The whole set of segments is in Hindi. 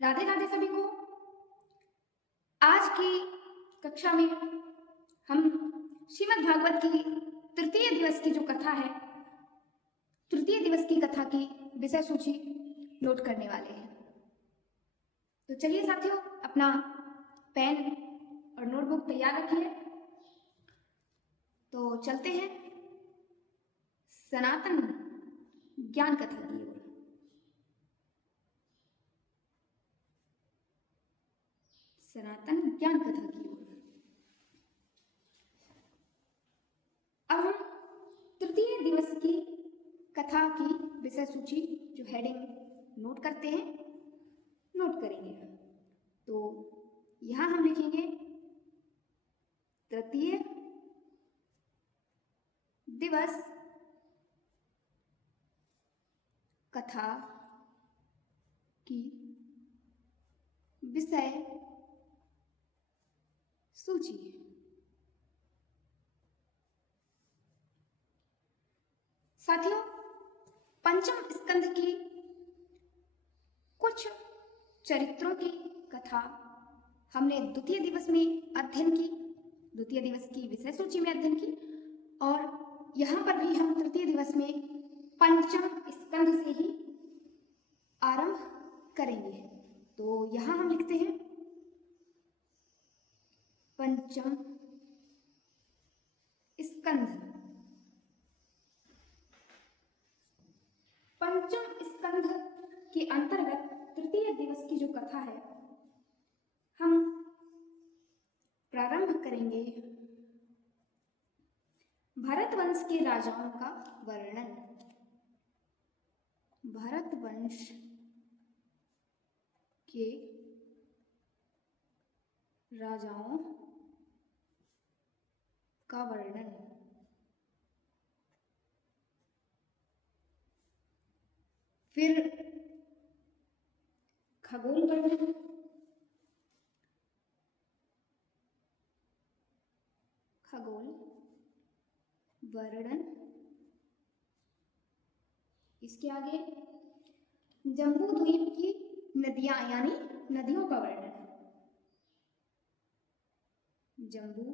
राधे राधे सभी को। आज की कक्षा में हम श्रीमद् भागवत की तृतीय दिवस की जो कथा है, तृतीय दिवस की कथा की विषय सूची नोट करने वाले हैं। तो चलिए साथियों, अपना पेन और नोटबुक तैयार रखिए। तो चलते हैं सनातन ज्ञान कथा की ओर। सनातन ज्ञान कथा की ओर अब हम तृतीय दिवस की कथा की विषय सूची जो हेडिंग नोट करते हैं, नोट करेंगे। तो यहां हम लिखेंगे तृतीय दिवस कथा की विषय सूची। साथियों, पंचम स्कंध की कुछ चरित्रों की कथा हमने द्वितीय दिवस में अध्ययन की, द्वितीय दिवस की विषय सूची में अध्ययन की, और यहां पर भी हम तृतीय दिवस में पंचम स्कंध से ही आरंभ करेंगे। तो यहां हम लिखते हैं पंचम स्कंध। पंचम स्कंध के अंतर्गत तृतीय दिवस की जो कथा है, हम प्रारंभ करेंगे भरत वंश के राजाओं का वर्णन। भरत वंश के राजाओं का वर्णन। फिर खगोल वर्णन, खगोल वर्णन। इसके आगे जम्बू द्वीप की नदियां यानी नदियों का वर्णन। जम्बू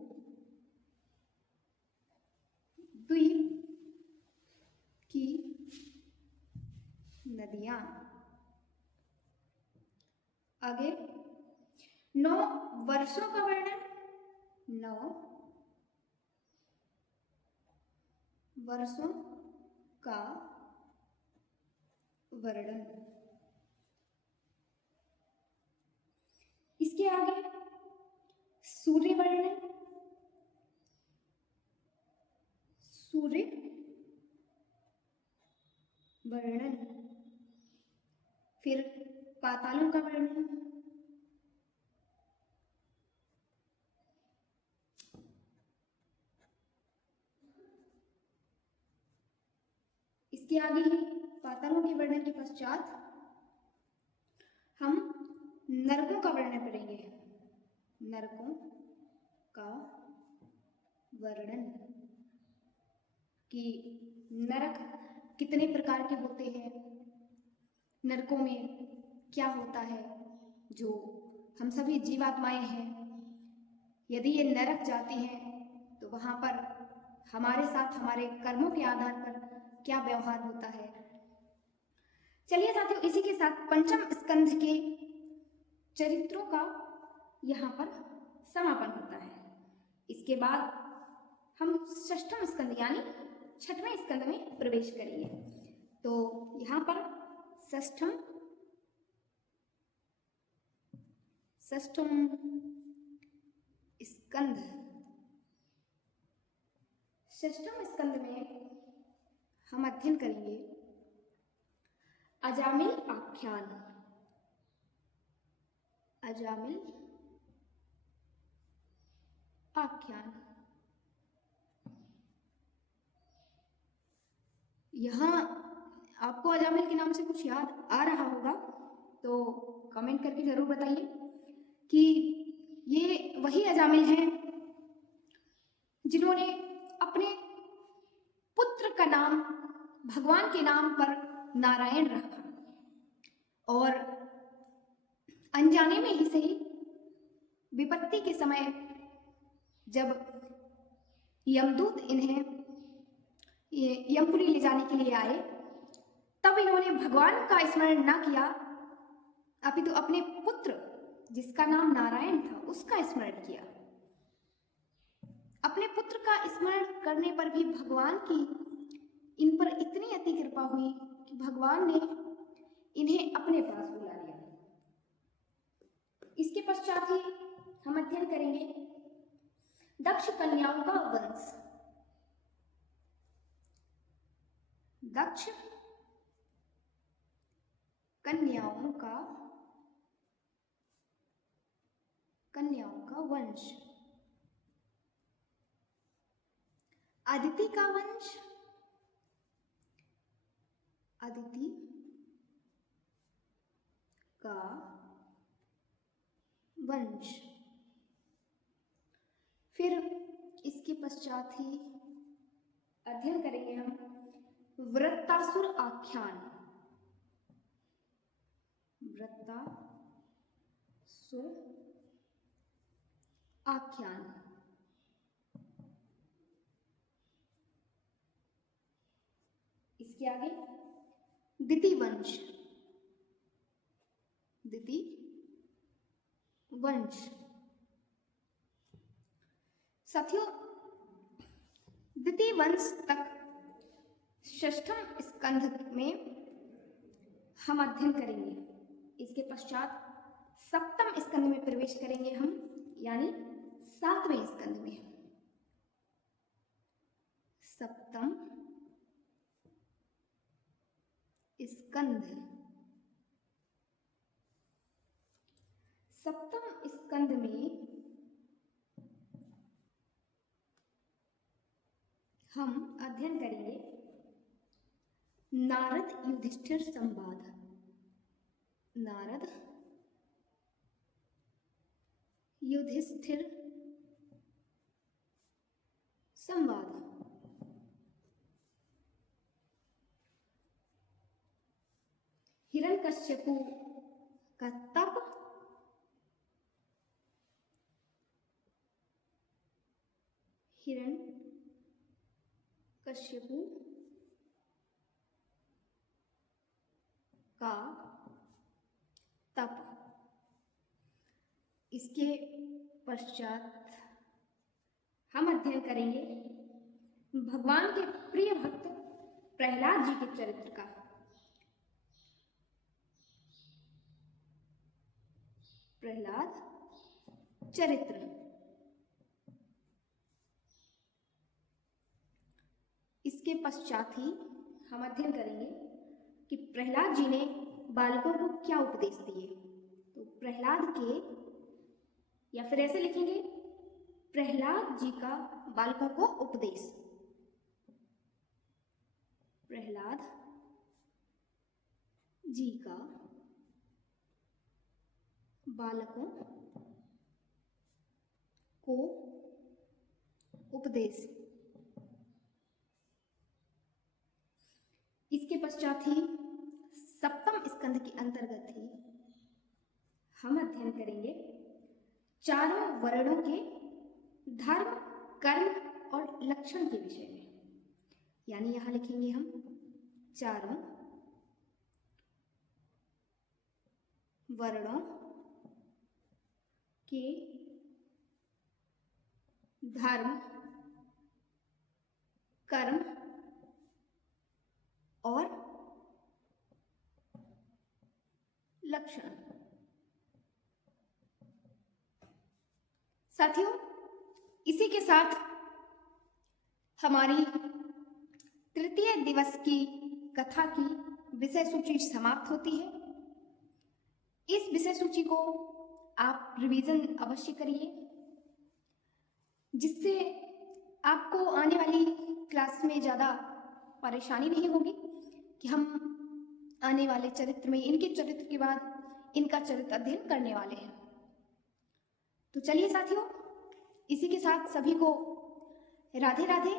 द्वीप की नदियां। आगे 9 वर्षों का वर्णन। 9 वर्षों का वर्णन। इसके आगे सूर्य वर्णन। सूर्य वर्णन। फिर पातालों का वर्णन। इसके आगे ही पातालों के वर्णन के पश्चात हम नरकों का वर्णन करेंगे। नरकों का वर्णन कि नरक कितने प्रकार के होते हैं, नरकों में क्या होता है, जो हम सभी जीवात्माएं हैं, यदि ये नरक जाते हैं तो वहां पर हमारे साथ हमारे कर्मों के आधार पर क्या व्यवहार होता है। चलिए साथियों, इसी के साथ पंचम स्कंध के चरित्रों का यहाँ पर समापन होता है। इसके बाद हम षष्ठम स्कंध यानी छठवें स्कंध में प्रवेश करेंगे। तो यहाँ पर षष्ठम स्कंध। षष्ठम स्कंध में हम अध्ययन करेंगे अजामिल आख्यान। अजामिल आख्यान। यहां आपको अजामिल के नाम से कुछ याद आ रहा होगा तो कमेंट करके जरूर बताइए कि ये वही अजामिल हैं जिन्होंने अपने पुत्र का नाम भगवान के नाम पर नारायण रखा और अनजाने में ही सही विपत्ति के समय जब यमदूत इन्हें यमपुरी ले जाने के लिए आए, तब इन्होंने भगवान का स्मरण न किया, अपितु अपने पुत्र जिसका नाम नारायण था उसका स्मरण किया। अपने पुत्र का स्मरण करने पर भी भगवान की इन पर इतनी अति कृपा हुई कि भगवान ने इन्हें अपने पास बुला लिया। इसके पश्चात ही हम अध्ययन करेंगे दक्ष कन्याओं का वंश। दक्ष कन्याओं का वंश। अदिति का वंश। अदिति का वंश। फिर इसके पश्चात ही अध्ययन करेंगे हम वृत्तासुर आख्यान। वृत्तासुर आख्यान। इसके आगे दिति वंश। दिति वंश। साथियों, दिति वंश तक षष्ठम स्कंध में हम अध्ययन करेंगे। इसके पश्चात सप्तम स्कंध में प्रवेश करेंगे हम, यानी सातवें स्कंध में। सप्तम स्कंध। सप्तम स्कंध में हम अध्ययन करेंगे नारद युधिष्ठिर संवाद। नारद युधिष्ठिर संवाद। हिरण्यकश्यपु का तप। हिरण्यकश्यपु का तप। इसके पश्चात हम अध्ययन करेंगे भगवान के प्रिय भक्त प्रहलाद जी के चरित्र का। प्रहलाद चरित्र। इसके पश्चात ही हम अध्ययन करेंगे कि प्रहलाद जी ने बालकों को क्या उपदेश दिए। तो प्रहलाद के, या फिर ऐसे लिखेंगे प्रहलाद जी का बालकों को उपदेश। प्रहलाद जी का बालकों को उपदेश। इसके पश्चात ही सप्तम स्कंध के अंतर्गत ही हम अध्ययन करेंगे चारों वर्णों के धर्म, कर्म और लक्षण के विषय में। यानी यहां लिखेंगे हम चारों वर्णों के धर्म, कर्म और लक्षण। साथियों, इसी के साथ हमारी तृतीय दिवस की कथा की विषय सूची समाप्त होती है। इस विषय सूची को आप रिवीजन अवश्य करिए, जिससे आपको आने वाली क्लास में ज़्यादा परेशानी नहीं होगी कि हम आने वाले चरित्र में इनके चरित्र के बाद इनका चरित्र अध्ययन करने वाले हैं। तो चलिए साथियों, इसी के साथ सभी को राधे राधे।